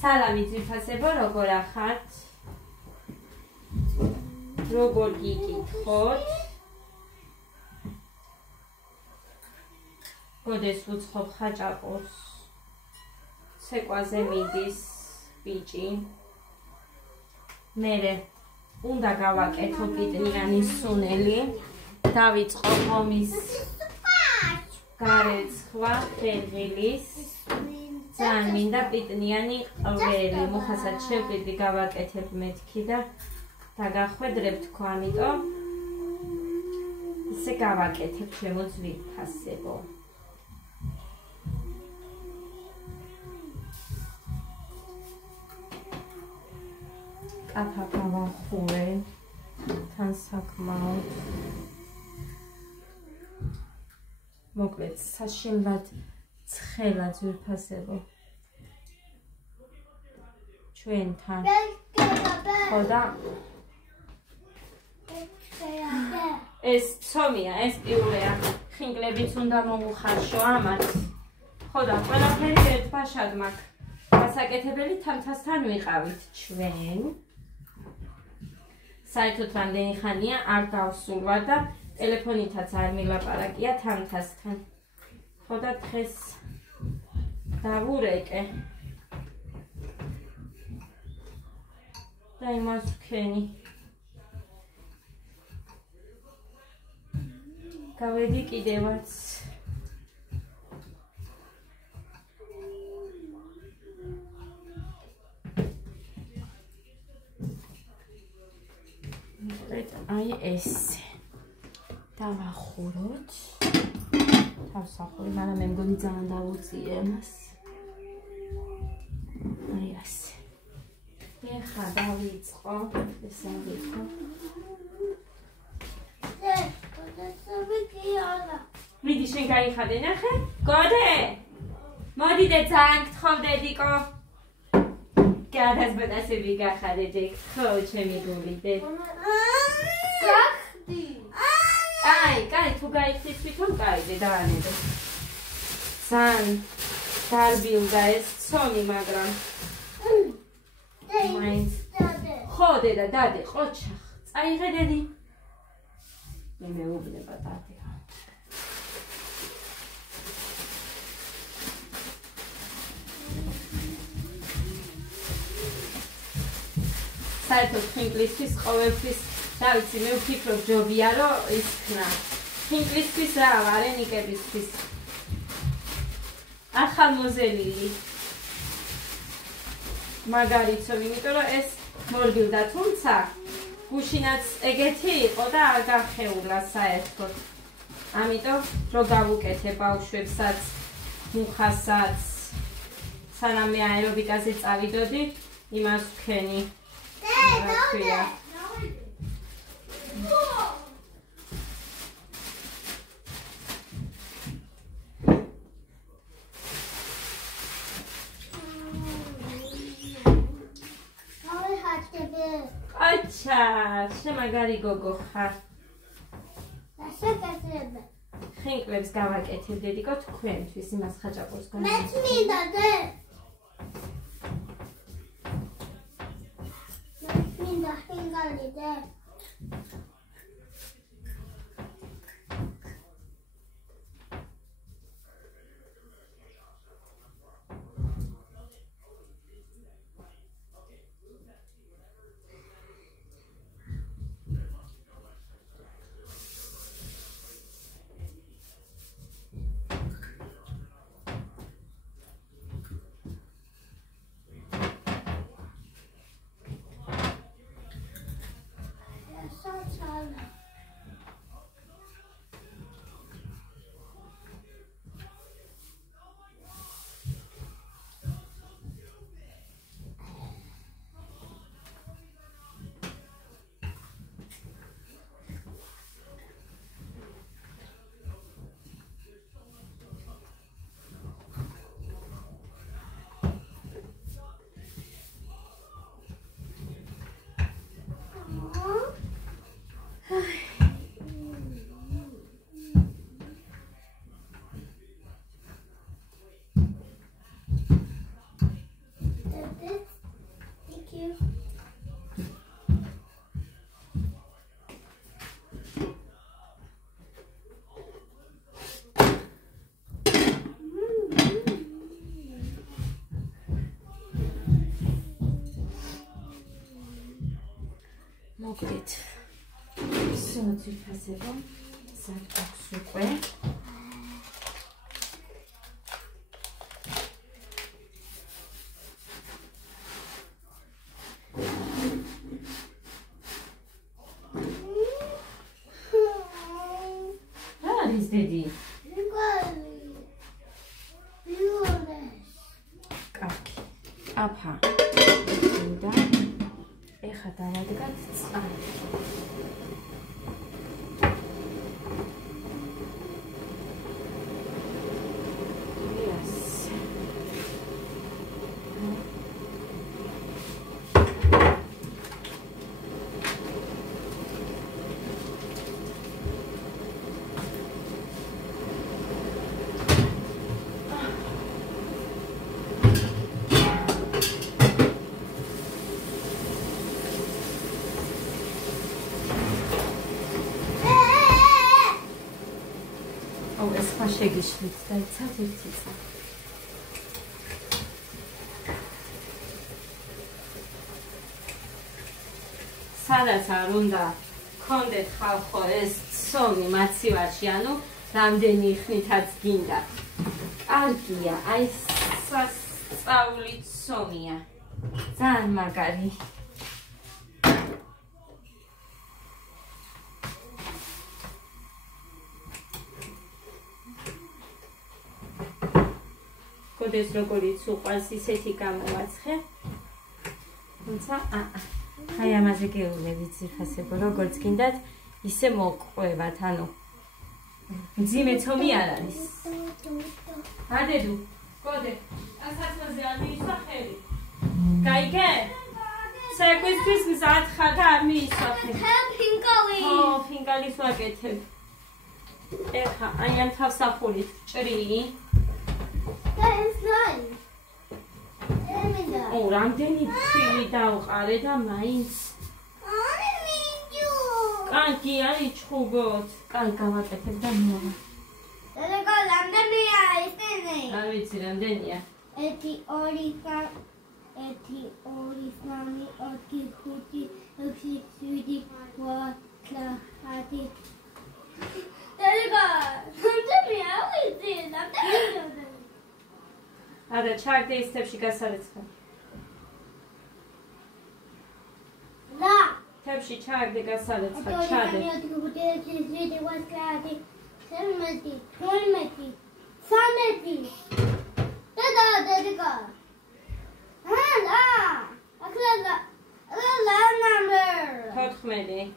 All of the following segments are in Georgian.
სალამი ძვირფასებო, როგორ ახართ? როგორ გიკითხოთ? გოდეს ვუცხობ ხაჭაპურს, ცეკვაზე მიდის ბიჭი. მერე უნდა გავაკეთო პიტნიანი სუნელი, დავიწყო ღომის გარეცხვა ფერღილის, ძალიან მინდა პიტნიანი ყველი, მუხასაც შევკიდი გავაკეთებ მეთქი და დაგახვედრებ თქო, ამიტომ ისე გავაკეთებ ჩემო ძვირფასებო. კაფა გავახურე, თან საკმაოდ. მოკლედ, საშინლად ცხელა ძვირფასებო. ჩვენთან. ხო და ეს ცომია, ეს პიულეა. ხინკლებიც უნდა მომუხარშო ამათ. ხო და ყველაფერი ერთბაშად მაქვს. გასაკეთებელი თამთასთან ვიყავით ჩვენ. საერთოდ რამდენი ხანია არ გავსულვარ და ტელეფონითაც არ მილაპარაკია თამთასთან. ხო და დღეს დავურეკე. და იმას ვქენი. გავედი კიდევაც. აი ესე. დავახუროთ. თავსახური, მაგრამ მე მგონი ძალიან დავუწიე მას. აი ასე. ეხლა დავიწყო, ეს ავიღო. მიდი შენ გაიხადე, ნახე? გოდე! მოდი და ძალიან გთხოვდე დიკო. გადაზბედასები გახადე, ხო, ჩემი გული დე. გახდი. კაი, თუ გაიხდი თვითონ კაი, დაანებე. ძალიან დარბილდა ეს ცომი, მაგრამ მაინც ხო დედა, დადე, ყოჩახ. წაიღე დედი. მე მეუბნება დადე. საერთოდ ხინკლისთვის ყოველთვის და ვიცი, მე ვფიქრობ ჯობია რომ ისქნა. ხინკლისთვის რა, ვარენიკებისთვის. ახალმოზელილი. მაგარიცო, იმიტომ რომ ეს მორბილდა, თუმცა გუშინაც ეგეთი იყო და არ გახეულა საერთოდ. ამიტომ რო გავუკეთე ბავშვებსაც, მუხასაც, სანამ მე აერობიკაზე წავიდოდი, იმას ვქენი. რა ქვია? აჩა, შემაგარი გოგო ხარ. ხინკლებს გავაკეთებ დედიკო თქვენთვის იმას ხაჭაპურს განა. მეც მინდა დე. მეც მინდა ხინგალი დე. მოკლედ всё ძირფასება სად აქვს უკვე Dedi. Კარგი. აფა. და ეხა დავადგათ წყალი. შეგიშლით და იცავთ ერთი წა. სადაც არ უნდა გქონდეთ ხალხო ეს ცომი მაცივარში, ანუ რამდენი ხნითაც გინდა. კარგია, აი სასწაული ცომია. ძალიან მაგარი. ეს როგორიც უყვარს ისეთი გამოვაცხე. თუმცა აი ამაზე გეუბნებით ძირფასებო, როგორც გინდათ, ისე მოყვევათ, ანუ მძიმე ცომი არ არის. ადედუ, გოდე, ასაცმაზე არ მიისვა ხელი. გაიგე? საკვისთვის მზად ხარ და არ მიისვა ხელი. ფინკალი. ო, ფინკალის ვაკეთებ. ეხა, აი ამ თავსახურით ჭრი. That's nice. Oh, რამდენი ფილი დავყარე და მაინც. I need you. კარგი არის ჩხუბოთ. კარგი გავაკეთებ და მოვა. დედაკო, რამდენია ისინი? არ ვიცი, რამდენია. 1 2 3 1 2 3 4 5 6 7 8 9 დედაკო, რამდენია ვიცი, რამდენია? Ada çarkda istepşi gasaretska. La. Tepşi çarkda gasaretska. Çarkda. Dada. Ha la. Akla la number. Totmedi.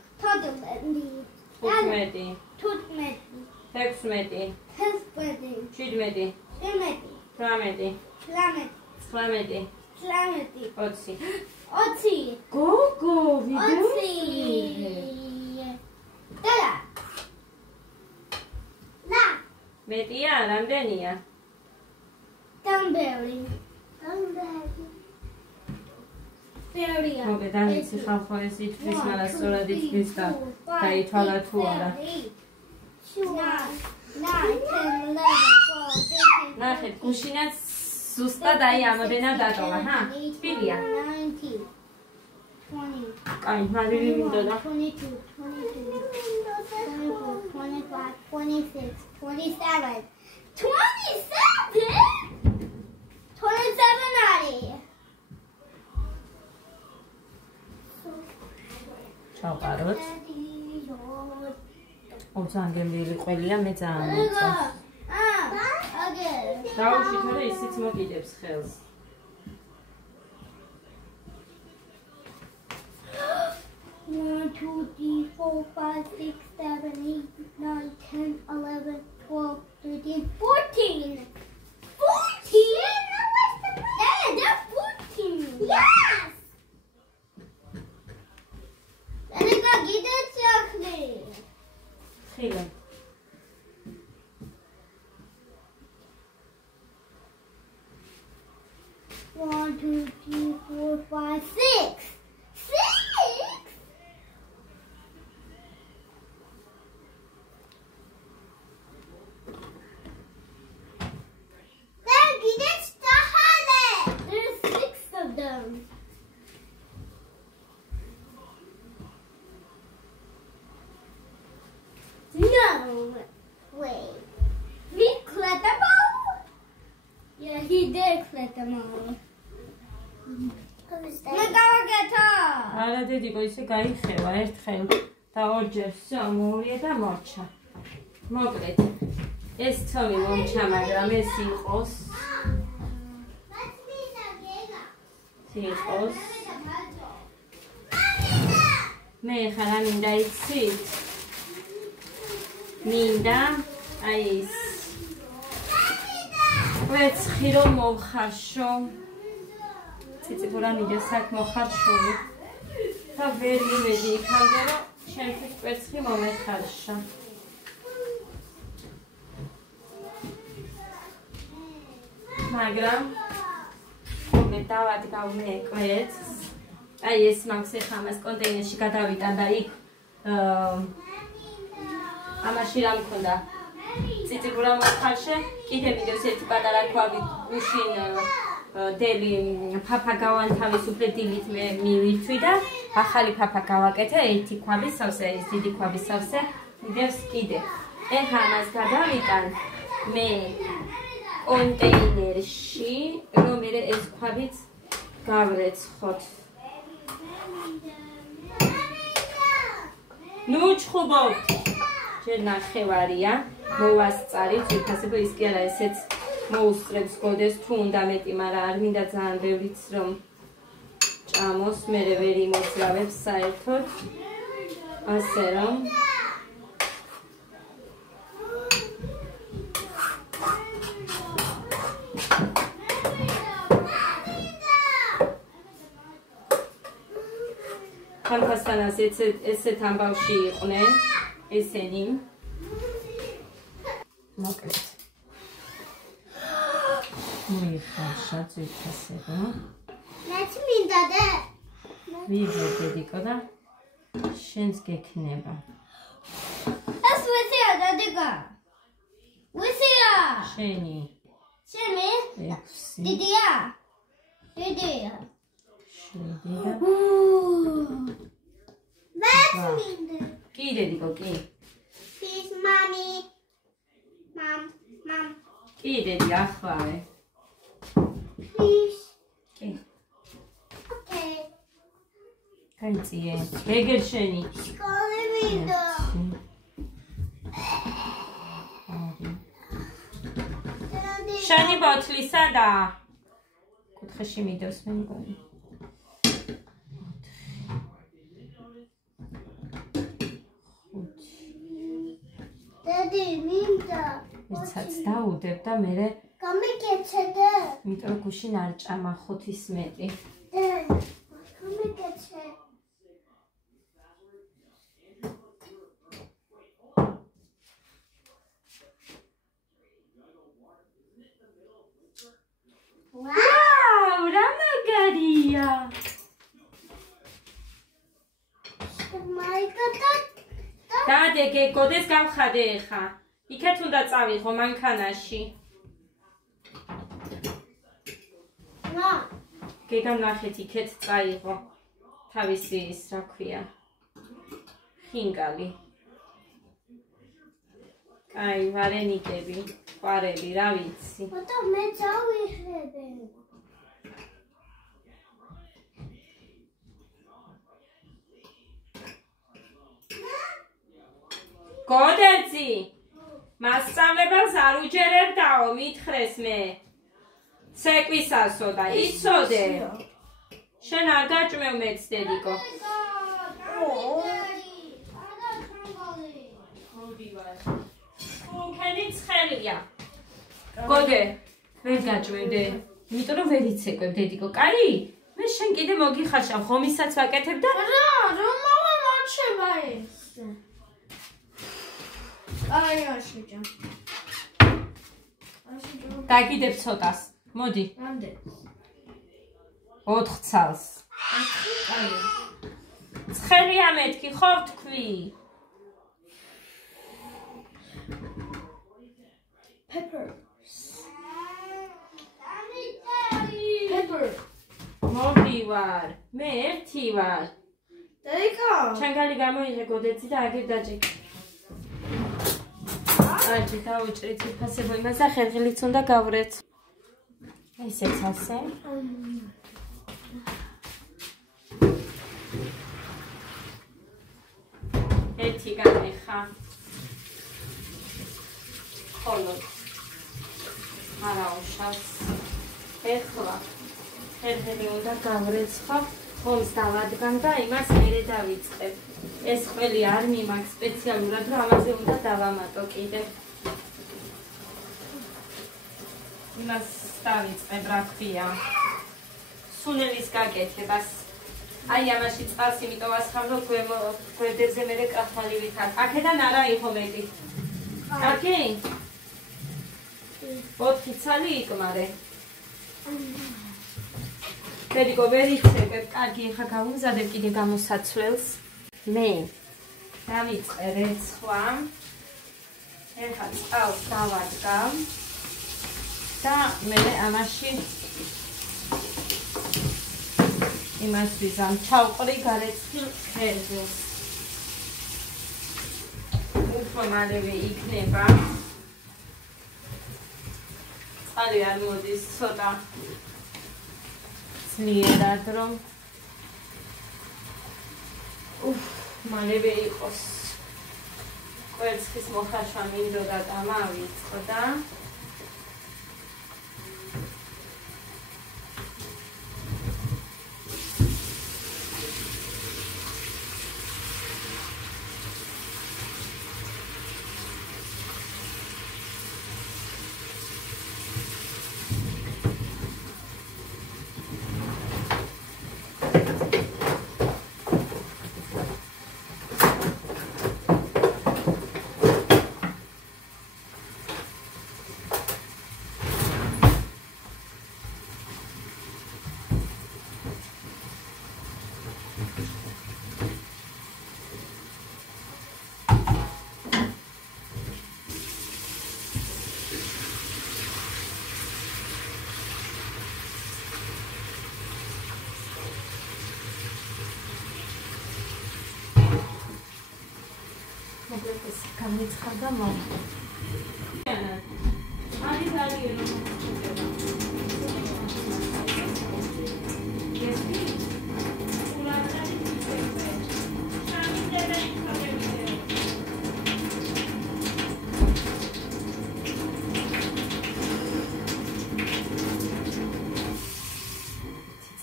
Tutmedi. Teksmedi. Çüdmedi. Tramedi. Otsi. Go, video. Dada. La. Media, რამდენია? Danberry. Feria. მოგე დამიცი ხალხო ეს ითქვის, მაგრამ სწორად ითქვის და დაითვალა თუ არა. ნახეთ, გუშინაც ზუსტად აი ამოდენა დატოვა, ჰა? თბილია. 20. კაი, მალე მინდოდა. 22, 25, 26, 27. 27? 27 არის. ჩავყაროთ. ოძანგემილი ყველია მე ძალიან მოწონს. დაუშვი თორე ისიც მოკიდებს ხელს. 1 2 3 4 5 6 7 8 9 10 11 12 13 14. 14? Dad, 14. Yes. Danica, get it chocolate. Here. 1 2 3 4 5 6. 6? Daddy, that's the holiday. There's 6 of them. მე გავაკეთე. არა დედიკო, ისე გაიხევა ერთხელ და ორჯერ მოვიე და მორჩა. მოკლედ ეს ცომი მომჩა, მაგრამ ეს იყოს მე ხარ რა მინდა იცით? მინდა აი ეს ვეცხი რომ მოვხარშო ციციფურა მინდა საკ მოხარშული და ვერ მივედი იქამდე რომ ჩემთვის ვეცხი მომეხარშა. მაგრამ დავადგავ მე კვეთს. აი ეს მაქვს ახლა ამას კონტეინერში გადავიტან და იქ ამაში რა მქონდა? ციციფურა მოხარშე, კიდე მიდევს ერთი პატარა ქვავი გუშინ დელი ფაფა გავანთავისუფლე დილით მე მივირთვი და ახალი ფაფა გავაკეთე, ერთი ქვავის სავსე, ეს დიდი ქვავის სავსე მიდევს კიდე. ეხლა ამას გადავიტან მე კონტეინერში, რომ მე ეს ქვავიც გავრეცხოთ. ნუ ჩხუბობ. ჯერ ნახევარია, მოვასწარით, ვიფასებო ის კი არა ესეც მოუსწრებს გოდეს თუ უნდა მეტი, მაგრამ არ მინდა ძალიან ბევრიც რომ ჭამოს, მე ვერ იმოძრავებს საერთოდ. ასე რომ ხალხასთანაც ესეთ ამბავში იყვნენ ესენი. მოკლედ მოიხარშა ძვირფასება. მეც მინდა და ვიღე დედიკო და შენს გექნება. ეს ვისია დედიკა. ვისია? შენი. შენი? 6. დიდია? დიდია. მეც მინდა. კი დედიკო, კი. Please, mommy. Mom. კი დედი, ახვავე. Please. კი. Okay. გაიწიე. ეგერ შენი. სკოლა მინდა. შენი ბოთლი სადა? კუთხეში მიდევს მე მგონი. დედი მინდა. ერთსაც დაუდებ და მე გამიგეცე. იმიტომ რომ გუშინ არ ჭამა ხუთის მეტი. გამიგეცე. ვაუ, რა მაგარია! დადე, გეგოდეს გავხადე ხა. იქეთ უნდა წავიღო მანქანაში. გეგამ ნახეთ იქეთ წაიღო. თავისი ის რა ქვია? ხინკალი. აი, ვარენიკები, ყვარები, რა ვიცი. მოდი მე წავიღებე. გოდერძი, მასწავლებელს არ უჯერებდაო, მითხრეს მე. ცეკვისასო და იცოდე. შენ არ გაჭმევ მეც დედიკო. ხელი ცხელია. გოდე, ვერ გაჭმევდე. იმიტომ რომ ვერ იცეკვებ დედიკო. კაი? მე შენ კიდე მოგიხარშავ, ხომისაც ვაკეთებ და რომ მოჩება ეს. აიაშეჭა. დაგიდებ ცოტას. მოდი. რამდენი? 4 ცალს. აი. ცხელია მეთქი, ხო ვთქვი? Peppers. მოვდივარ. მე ერთი ვარ. დედიკო. ჩანგალი გამოიღე გოდეცი და აგერ დაჭიქ. აჭი დავუჭრით ფასებო იმას და ხერხილიც უნდა გავრეთ. ესეც ასე. ერთი განეხა. ხოლო არაუშავს. ეხლა ხერხემი უნდა გავრეცხავ, ხომს დავადგან და იმას მერე დავიწყებ. ეს ყველი არ მიმაქვს სპეციალურად, რომ ამაზე უნდა დავამატო კიდევ. იმას დავიწყებ, რა ქვია, სუნელის გაკეთებას. აი ამაში წყალს იმიტომ ვასხამ, რომ გვერდებზე მერე კრახმალი ვითარ. აქედან არა იყო მეტი. კარგი? 4 ცალი იკმარე. ბედიკო ვერ იცეკვებ, კარგი, ხა გავუმზადებ კიდე გამოსაცვლელს. მე დავიწყე რეცხვა. ეხლა წყალს დავადგავ და მე ამაში იმას ვიზამ, ჩავყრი გარეცხილ ხერხს. უფრო მალევე იქნება. წყალი არ მოდის ცოტა ძლიერად, რომ მალევე იყოს. კვერცხის მოხარშვა მინდოდა და მავიწყდა. გამიცხადა მომ.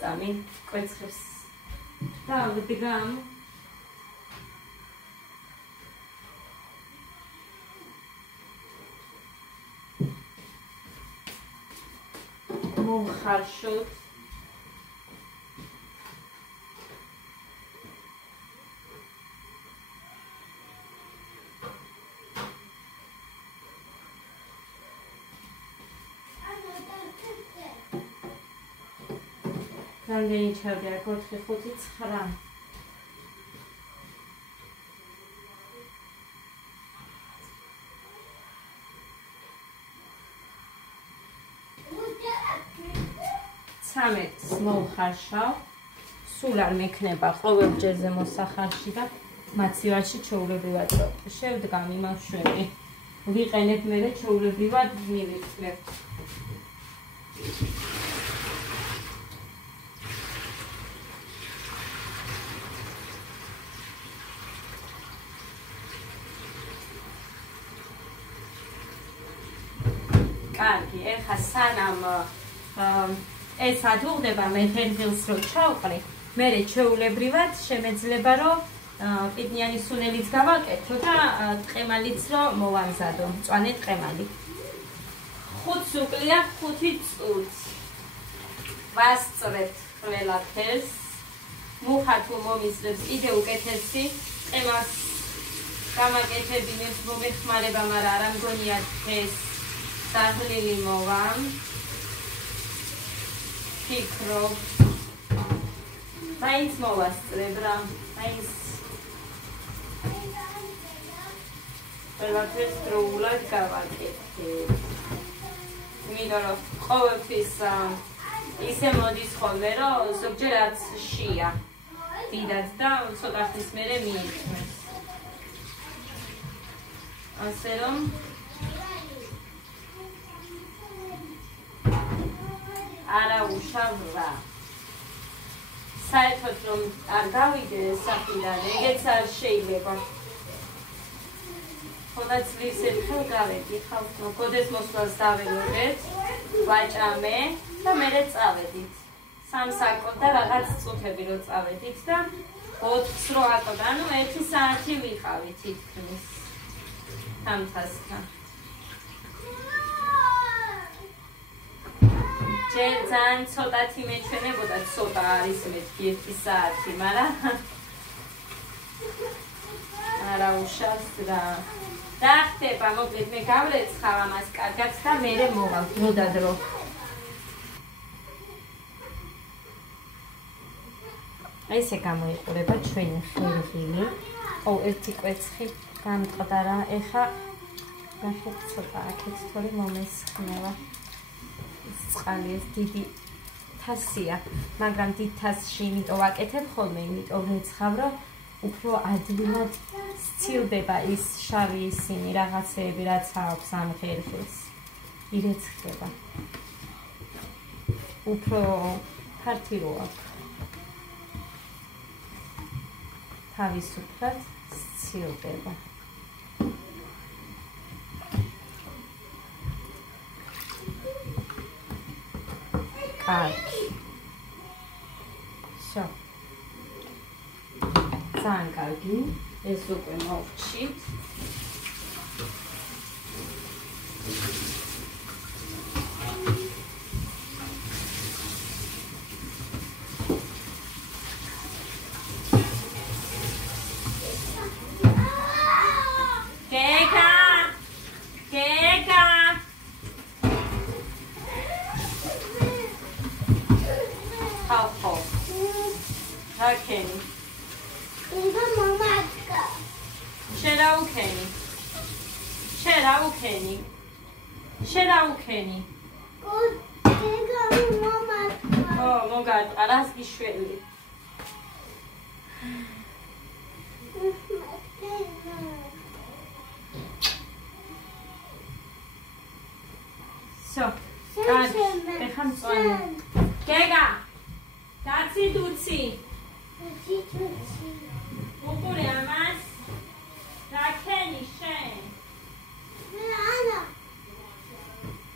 წამი კვერცხებს დავდგამ. მომხარშოთ. რამდენი ჩავდია? 4, 5, 9. სამეთს მოვხარშავ, სულ არ მექნება ყოველჯერზე მოსახარში და მაცივარში ჩვეულებრივად შევდგამ იმავშვები. ვიყენებ მერე ჩვეულებრივად მივიწვევ. კარგი, ეხლა სანამ ეს ადუღდება, მე ხერხილს რო ჩავყრი, მერე ჩვეულებრივად შემეძლება რომ პიტნიანი სუნელიც გავაკეთო და ტყემალიც რო მოვამზადო, მწვანე ტყემალი. 5 უკლია 5 წუთს. ვასწრებთ ყველაფერს. მუხა თუ მომისრებს კიდე უკეთესი ტყემას გამაკეთებინებს მომეხმარება, მაგრამ არ მგონია დღეს დაღლილი მოვამ. ფიქრობ მაინც მოვასწრებ რა, მაინც ყველაფერს დროულად გავაკეთებ. იმიტომ რომ ყოველთვის ისე მოდის ხოლმე, რომ ზოგჯერ არც შია დიდად და ცოტა ხნის მერე მიიწმეს. ასე რომ არა უშავ 8. საერთოდ რომ არ გავიდე საფიდან, ეგეც არ შეიძლება. ხოდა ძლივს ერთხელ გავედიხავ, მოგოდეს მოსვლას დაველოდეთ, ვაჭამე და მერე წავედით. 3 საათი და რაღაც წუთები რო წავედით და 4-ს რო აკოდა, ანუ 1 საათი ვიყავით თითქმის თამთასთან. ჯერ ძალიან ცოტათი მეჩვენებოდა, ცოტა არის მეთქი 1 საათი, მაგრამ არა უშავს რა. და ხდება, მოკლედ მე გავრეცხავ ამას კარგად და მერე მოვალ დრო და დრო. ესე გამოიყურება ჩვენი ხილღილი. ო, ერთი კვერცხი გამყდა რა. ეხა ნახეთ ცოტა აქეთ თორე მომესხნება. ეს წყალი ეს დიდი თასია, მაგრამ დიდ თასში იმიტომ ვაკეთებ ხოლმე, იმიტომ ვეცხავ, რომ უფრო ადვილად სცილდება ის შავი ისინი რაღაცეები, რაც აქვს ამ ხერხის. ირეცხება. უფრო ფართი რო აქვს. თავისუფლად სცილდება. კარგი. შო. ძალიან კარგი. ეს უკვე მოვჭით. შერაუქენი. მოგატყა რას გიშველი. So, კარგი, ეხა მწვანე. გეგა, დაცი დუცი. უყურე ამას. რაკენი შენ.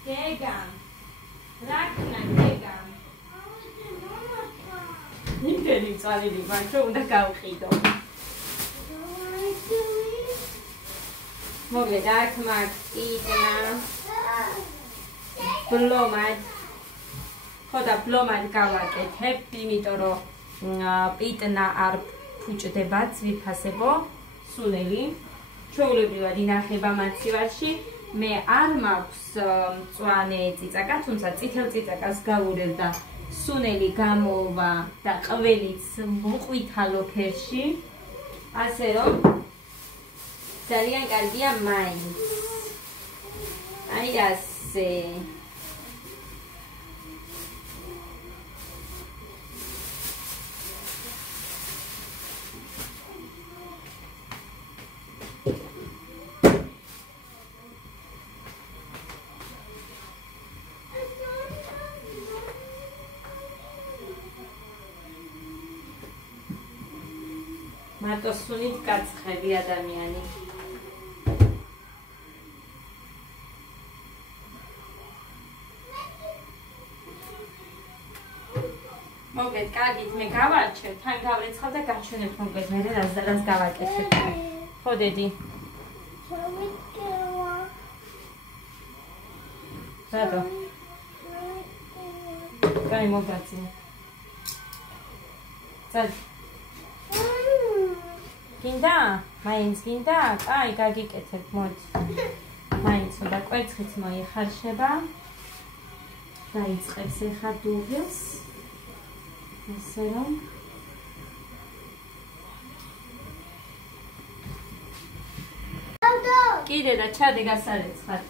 გეგამ, რაკნა გეგამ. იმდენი წავიდი მაგ რომ უნდა გავყიდო. მოკლედ აქ მაგ იტნა ბლომად. ხოდა ბლომად გავაკეთებ, იმიტომ რომ პიტნა არ ფუჭდება, ძვირფასებო, სუნელი. ჩვეულებრივად ინახება მაცივარში. მე არ მაქვს მწვანე წიწაკა, თუმცა წითელ წიწაკას გავურევ და სუნელი გამოვა და ყველიც მოყვითალო ფერში. ასე რომ ძალიან კარგია მაინც. აი ასე. მარტო სუნით გაცხები ადამიანი. მოკლედ, კარგით, მე გავარჩევ, თან გავრეცხავ და გაჩვენებ მოკლედ მე რას გავაკეთებ. ხო, დედი? რატო? კაი, მოგაწია. წადი. გინდა? მაინც გინდა? კაი, გაგიკეთებ, მოდი. მაინც უნდა კვერცხიც მოიხარშება. დაიწყებს ეხა დუღილს. ასე რომ კიდე და ჩადე გასარეცხად.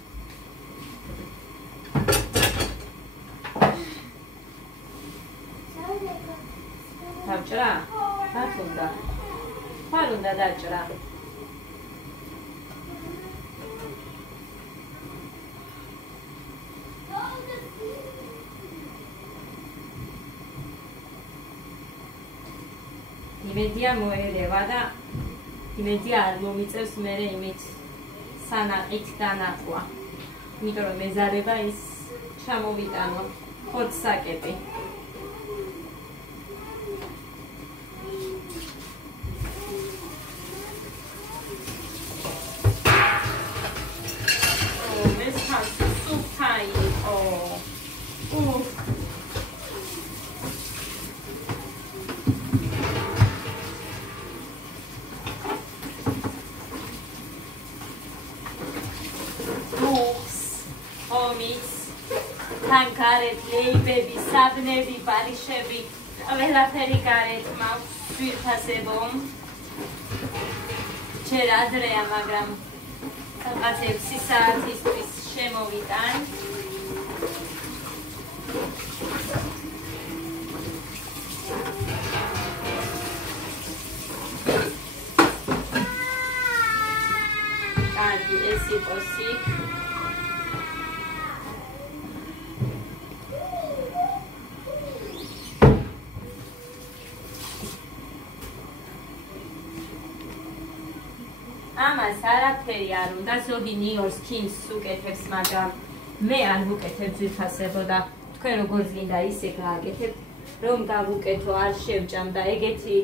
დავჭრა? რა თქმა არ უნდა დაჭრა. იმედია მოერევა და იმედია არ მომიწევს მერე იმით სანაყით დანახვა. იმიტომ რომ მეზარება ის ჩამოვიტანო ხორცსაკები. Tankaret, leibები, საბნები, პარიშები, ყველაფერი გარეთ მაქვს ძვირფასებო. ჯერ ადრეა, მაგრამ რაღაც 6 საათისთვის შემოვიტან. კარგი, ეს იყოს იქ. ამას არაფერი არ უნდა, ზოგი ნიორს ქიმს უკეთებს, მაგრამ მე არ ვუკეთებ ძვირფასებო და თქვენ როგორც გინდა ისე გააკეთებ, რომ გავუკეთო, არ შევჭამ და ეგეთი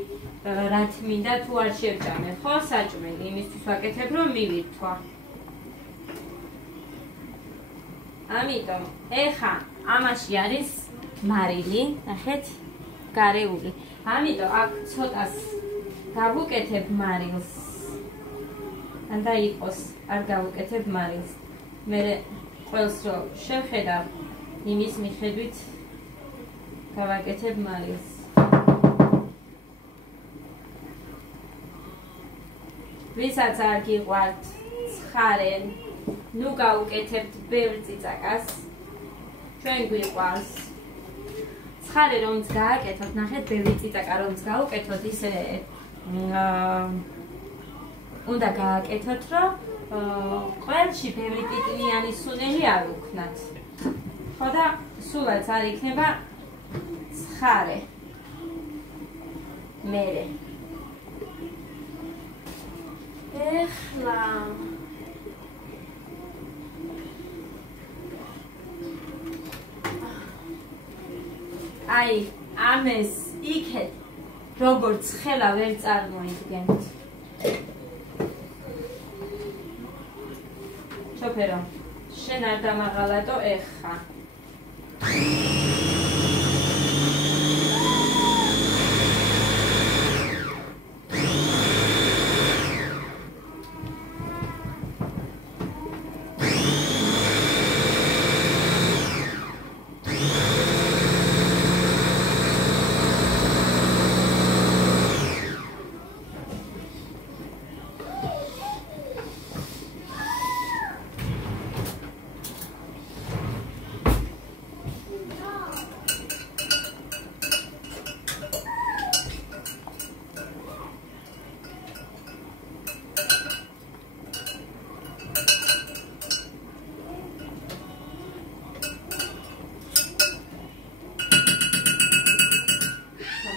რაც მინდა თუ არ შევჭამე, ხო საჭმელი, იმისთვის ვაკეთებ, რომ მივირთვა. ამიტომ ეხა ამაში არის მარილი, ნახეთ, გარეული. ამიტომ აქ ცოტას გავუკეთებ მარილს. Anda იყოს, არ გავუკეთებ მარილს. მე ყველს რო შევხედავ, იმის მიხედვით გავაკეთებ მარილს. ვისაც არ გიყვართ ცხარე, ნუ გავუკეთებთ ბევრ წიწაკას. ჩვენ გვიყვარს. ცხარე რომც გააკეთოთ, ნახეთ, ბევრი წიწაკა რომც გავუკეთოთ, ისე უნდა გააკეთოთ, რომ ყველში ბევრი პიტნიანი სუნელი არ უქნათ. ხო და სულაც არ იქნება ცხარე. მერე. ეხლა აი, ამეს იქეთ როგორც ხელა ვერ წარმოიდგენთ. შოფერო, შენ არ დამაღალატო ეხა.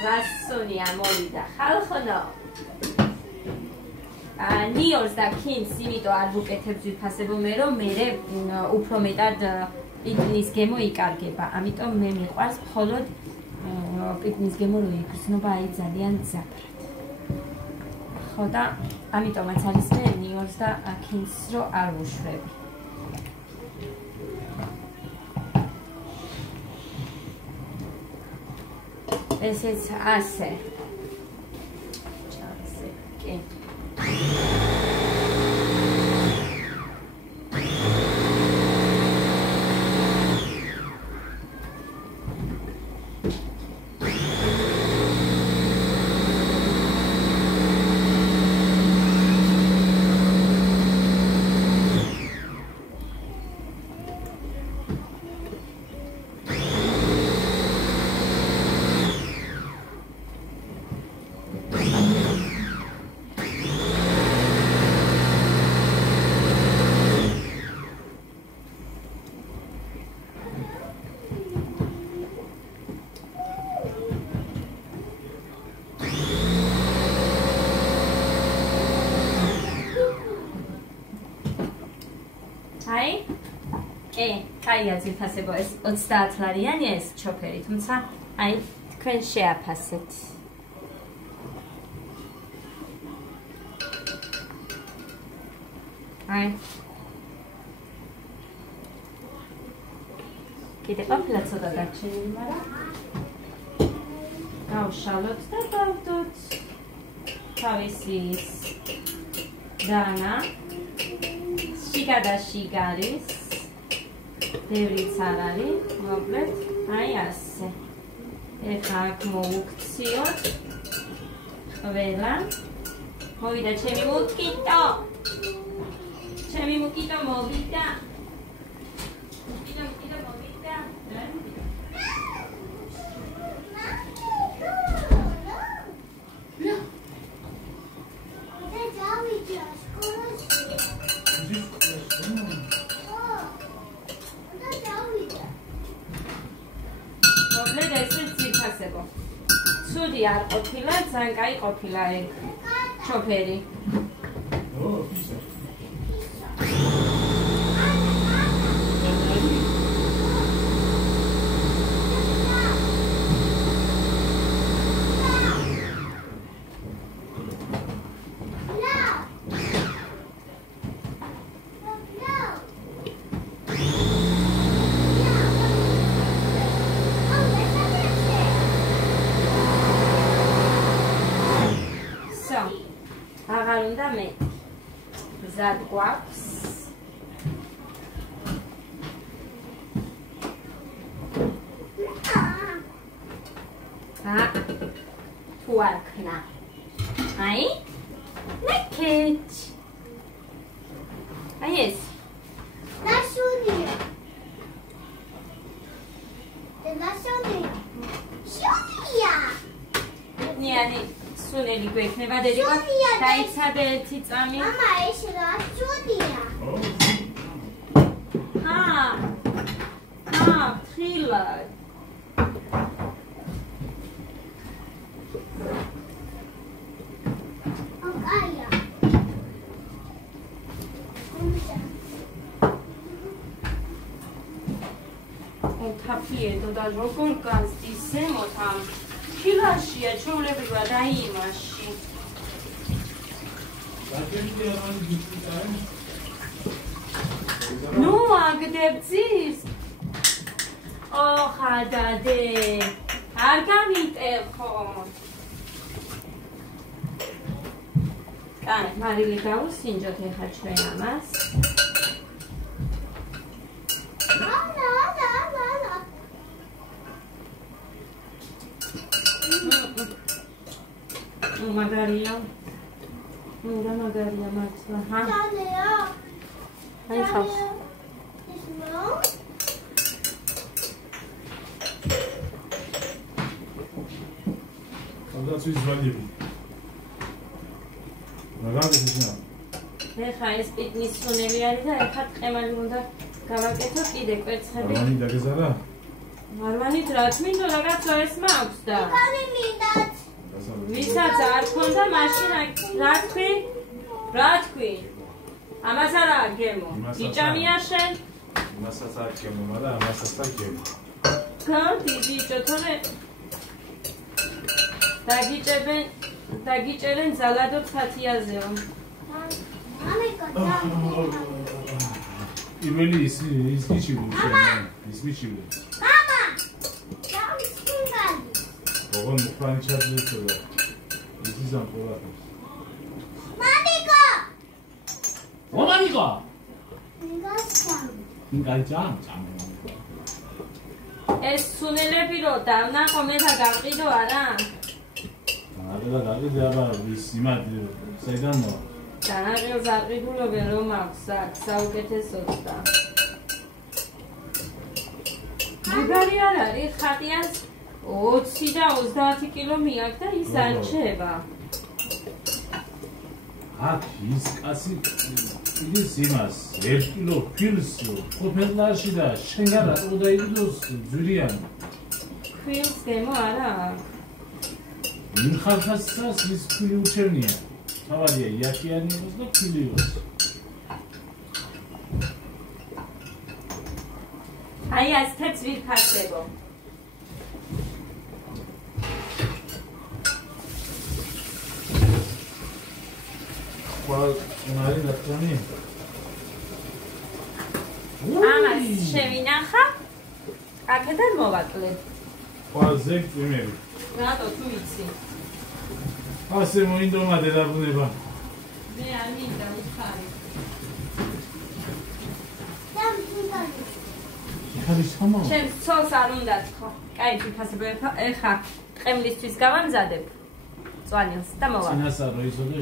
Rassonია მოვიდა ხალხო. ნიორს და ქიმს იმიტომ არ ვუკეთებ ძვირფასებო მე რომ მე უფრო მეტად პიტნის გემო იკარგება. ამიტომ მე მიყვარს მხოლოდ პიტნის გემო რო იგრძნობა აი ძალიან ძაფრად. ხო და ამიტომაც არის მე ნიორს და ქიმს რო არ ვუშვები. ესეც ასე. ჩანს კი. აი კაია ძირფასებო ეს 30 ლარიანია ეს ჩოფერი, თუმცა აი თქვენ შეაფასეთ. აი კიდე ყოფილა ცოტა დარჩენილი, მაგრამ გავშალოთ და გავდოთ თავისი დანა შიგა შიგარის ბევრიც არ არის, მოკლედ აი ასე. ეხლა აქ მოვუქციოთ ყველა. მოვიდა ჩემი მუტკიტო. ჩემი მუტკიტო მოვიდა. მუტკიტო მოვიდა. ცუდი არ ყოფილა, ძალიან კაი ყოფილა ეგ ჩოფერი. აღარ უნდა მე მზად გვაქვს თუ არ ქნა აი ნაკეთ აი ეს ნაშუნია შუნია ნიანი სუნელი გვექნება დედიკო დაიცადე ერთი წამი მამა ეს რა შუნია თრილა ოკაია თაფიედო და როგორ განცდის ზემოთ ამ ფილაშია ჩვეულებრივად აი იმაში. ნუ აგდებძის? ხადადე. არ გამიტეხოთ. კაი, მარილი გავუსინჯოთ ეხლა ჩვენ ამას. მაგარია. უნდა მაგარია მართლა. აი ხავს. სადაც ვიზვალები. მაგარი ისნა. ეხა ეს პიტნის სუნელი არის და ეხა ტყემალი უნდა გავაკეთო კიდე კვერცხები. მანი დაგეზარა? მარმანით რა თმინდო რაღაცა ეს მაქვს და. კანი მინდათ. ვისაც არ ქონდა მაშინ რა თქვი? ამას არა გემო. გიჭამია შენ? იმასაც არ გემო, მაგრამ ამასაც არ გემო. გადი ბიჭო, თორე დაგიჭერენ ზალადო ცათიაზეო. მამიკო იმელი ის გიჩივდი შენ, ის გიჩივდი. მამა დავისკუნდალი ოღონ ფრანჩაიზის და ის ამპოლა. მამიკო მამიკო ნიგასამ ნიგაიჭამ ეს სუნელები რო დამნაყო მე და გავყიდო არა? არა აბა ის იმადი საიდანო დანაყილს აყიდულობენ რომ აქვს საუკეთესოდ და მაგარი არ არის ხატიანს 20 და 30 კილო მიაქვს და ის არ რჩება. აქ ის კაცი ის იმას 1 კილო ფილს ყოფილაში და შენ არა დაიდოს ძვირიანი. ფილს გემო არა აქვს. მიხარხასაც ის ფილი უჩერნია. თავადია იაკიანი იყოს და ფილი იყოს. აი ასეთებს ვიფასებო. მარი ნატრონი. ამას შევინახა. აქედან მოვაკლე. ყველაზე წვიმები. რატო თუ იცი? ასე მოინდომა დედაბუნება. მე არ მინდა უხარი. ხარი სამა. ჩემს ცოლს არ უნდა თქო. კაი ვიფასებო ეხა ყემლისთვის გავამზადებ. წვალილს და მოვა. წინასწარ როისოდე